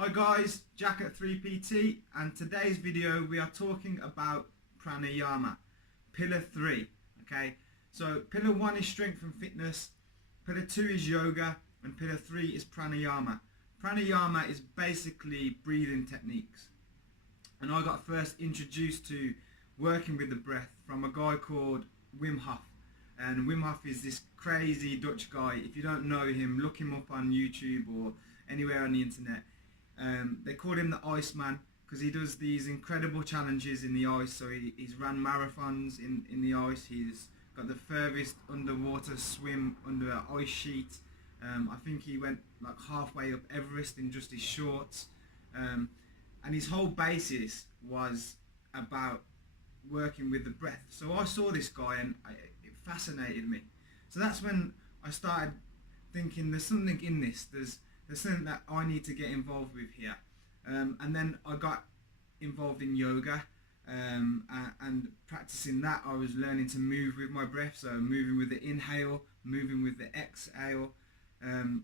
Hi guys, Jack at 3PT, and today's video we are talking about Pranayama, pillar 3. Okay, so pillar 1 is strength and fitness, pillar 2 is yoga, and pillar 3 is Pranayama. Pranayama is basically breathing techniques, and I got first introduced to working with the breath from a guy called Wim Hof. And Wim Hof is this crazy Dutch guy. If you don't know him, look him up on YouTube or anywhere on the internet. They call him the Iceman because he does these incredible challenges in the ice. So he's ran marathons in the ice. He's got the furthest underwater swim under an ice sheet. I think he went like halfway up Everest in just his shorts. And his whole basis was about working with the breath. So I saw this guy and it fascinated me. So that's when I started thinking there's something in this. There's something that I need to get involved with here. And then I got involved in yoga, and practicing that I was learning to move with my breath, so moving with the inhale, moving with the exhale. And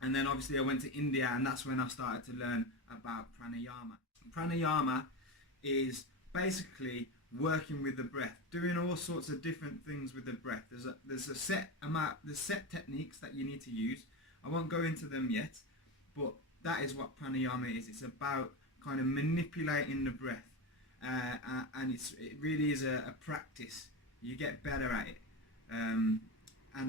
then obviously I went to India, and that's when I started to learn about Pranayama. Pranayama is basically working with the breath, doing all sorts of different things with the breath. There's set techniques that you need to use. I won't go into them yet, but that is what Pranayama is. It's about kind of manipulating the breath, and it really is a practice. You get better at it, and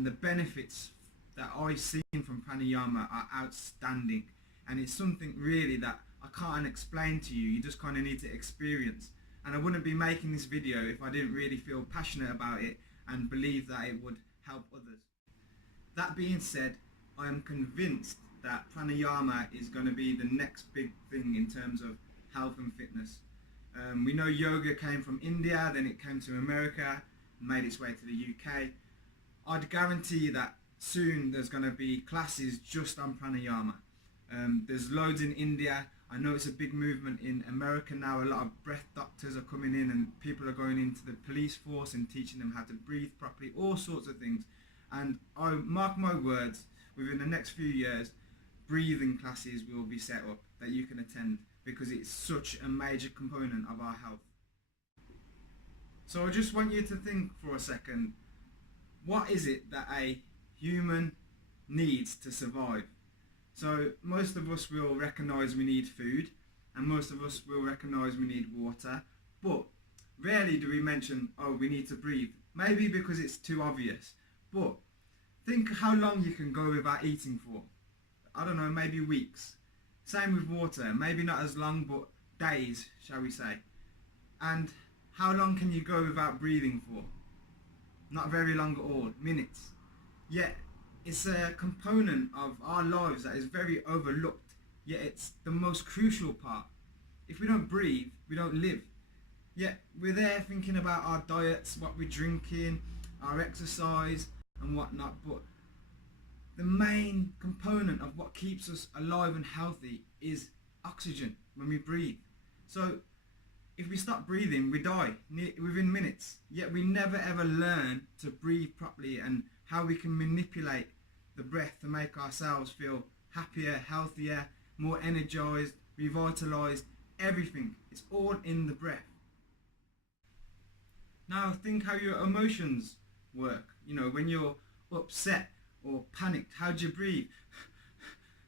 the benefits that I've seen from Pranayama are outstanding, and it's something really that I can't explain to you. You just kind of need to experience, and I wouldn't be making this video if I didn't really feel passionate about it and believe that it would help others. That being said, I am convinced that Pranayama is going to be the next big thing in terms of health and fitness. We know yoga came from India, then it came to America, made its way to the UK. I'd guarantee that soon there's going to be classes just on Pranayama. There's loads in India. I know it's a big movement in America now. A lot of breath doctors are coming in, and people are going into the police force and teaching them how to breathe properly, all sorts of things. And I mark my words, within the next few years, breathing classes will be set up that you can attend, because it's such a major component of our health. So I just want you to think for a second, what is it that a human needs to survive? So most of us will recognise we need food, and most of us will recognise we need water, but rarely do we mention, oh, we need to breathe. Maybe because it's too obvious, but think how long you can go without eating for. I don't know, maybe weeks. Same with water, maybe not as long, but days, shall we say. And how long can you go without breathing for? Not very long at all, minutes. Yet it's a component of our lives that is very overlooked, yet it's the most crucial part. If we don't breathe, we don't live. Yet we're there thinking about our diets, what we're drinking, our exercise and whatnot, but the main component of what keeps us alive and healthy is oxygen when we breathe. So if we stop breathing, we die within minutes. Yet we never ever learn to breathe properly and how we can manipulate the breath to make ourselves feel happier, healthier, more energized, revitalized. Everything, it's all in the breath. Now think how your emotions work. You know, when you're upset or panicked, how do you breathe?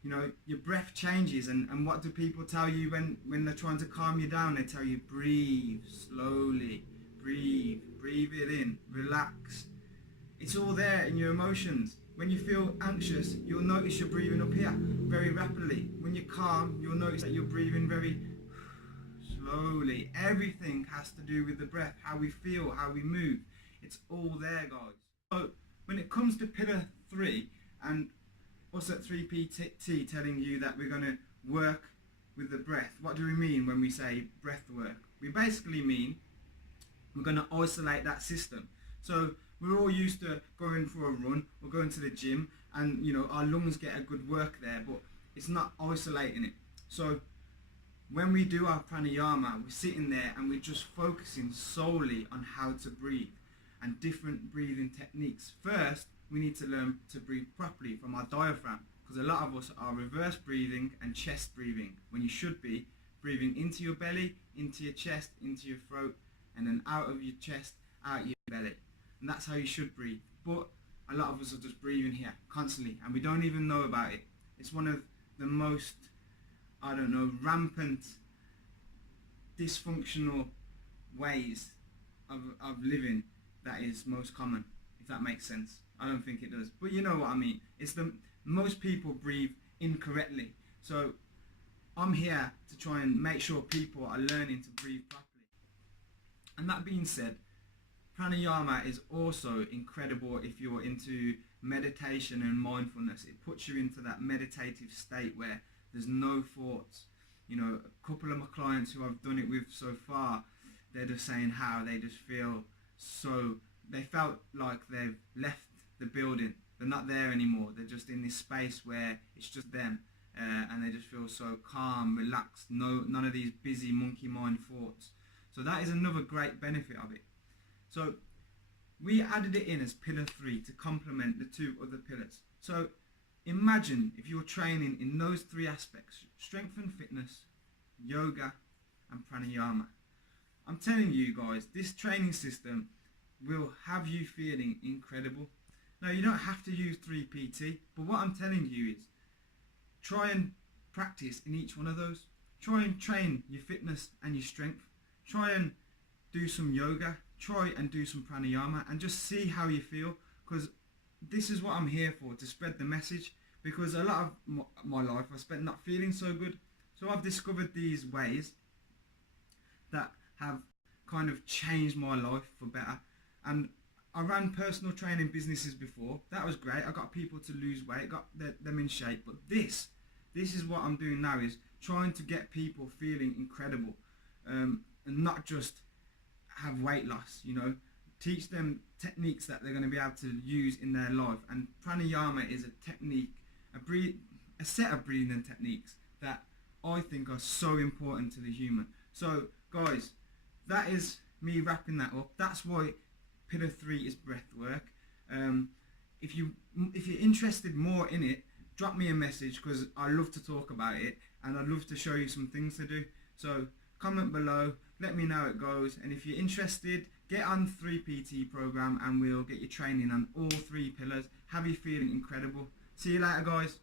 You know, your breath changes, and what do people tell you when they're trying to calm you down? They tell you, breathe slowly, breathe it in, relax. It's all there in your emotions. When you feel anxious, you'll notice you're breathing up here very rapidly. When you're calm, you'll notice that you're breathing very slowly. Everything has to do with the breath, how we feel, how we move. It's all there, guys. So when it comes to pillar 3, and us at 3PT telling you that we're going to work with the breath, what do we mean when we say breath work? We basically mean we're going to isolate that system. So we're all used to going for a run or going to the gym, and you know, our lungs get a good work there, but it's not isolating it. So when we do our pranayama, we're sitting there and we're just focusing solely on how to breathe and different breathing techniques. First, we need to learn to breathe properly from our diaphragm. because a lot of us are reverse breathing and chest breathing when you should be breathing into your belly, into your chest, into your throat, and then out of your chest, out your belly. And that's how you should breathe. But a lot of us are just breathing here constantly and we don't even know about it. It's one of the most, rampant, dysfunctional ways of living that is most common, if that makes sense. I don't think it does, but you know what I mean. It's most people breathe incorrectly. So I'm here to try and make sure people are learning to breathe properly. And that being said, pranayama is also incredible if you're into meditation and mindfulness. It puts you into that meditative state where there's no thoughts. You know, a couple of my clients who I've done it with so far, they're just saying how they just feel they felt like they've left the building. They're not there anymore. They're just in this space where it's just them. And they just feel so calm, relaxed, none of these busy monkey mind thoughts. So that is another great benefit of it. So we added it in as pillar 3 to complement the 2 other pillars. So imagine if you're training in those 3 aspects: strength and fitness, yoga and pranayama. I'm telling you guys, this training system will have you feeling incredible. Now, you don't have to use 3PT, but what I'm telling you is try and practice in each one of those. Try and train your fitness and your strength. Try and do some yoga. Try and do some pranayama and just see how you feel, because this is what I'm here for, to spread the message, because a lot of my life I spent not feeling so good. So I've discovered these ways that have kind of changed my life for better. And I ran personal training businesses before. That was great. I got people to lose weight, got them in shape. But this is what I'm doing now, is trying to get people feeling incredible, and not just have weight loss, you know. Teach them techniques that they're going to be able to use in their life. And pranayama is a technique, a set of breathing techniques that I think are so important to the human. So guys, that is me wrapping that up. That's why pillar 3 is breath work. If you're interested more in it, drop me a message, because I love to talk about it and I'd love to show you some things to do. So comment below, let me know how it goes, and if you're interested, get on the 3PT program and we'll get you training on all 3 pillars. Have you feeling incredible. See you later guys.